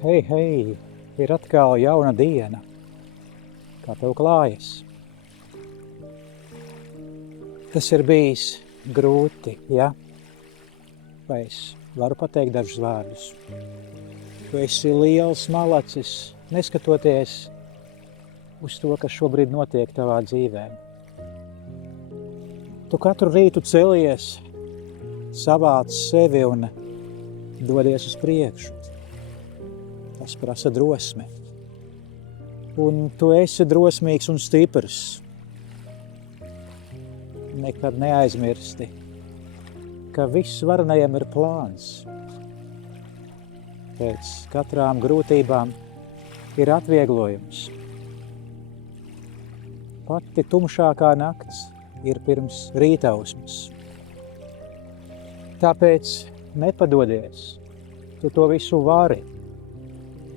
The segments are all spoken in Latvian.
Hei, hei, ir atkal jauna diena. Kā tev klājas? Tas ir bijis grūti, ja? Vai es varu pateikt dažus vārdus? Tu esi liels malacis, neskatoties uz to, kas šobrīd notiek tavā dzīvē. Tu katru rītu celies, savāc sevi un dodies uz priekšu. Tas prasa drosmi. Un tu esi drosmīgs un stiprs. Nekad neaizmirsti, ka viss varenajam ir plāns. Pēc katrām grūtībām ir atvieglojums. Pati tumšākā nakts ir pirms rītausmas. Tāpēc nepadodies. Tu to visu vari.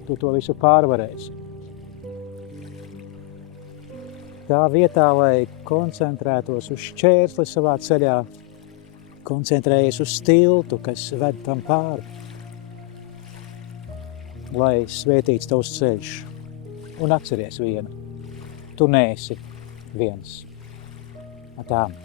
Tu to visu pārvarēsi. Tā vietā, lai koncentrētos uz šķērsli savā ceļā, koncentrējies uz tiltu, kas ved tam pāri. Lai svētīts tavs ceļš. Un atceries vienu. Tu neesi viens. Atām.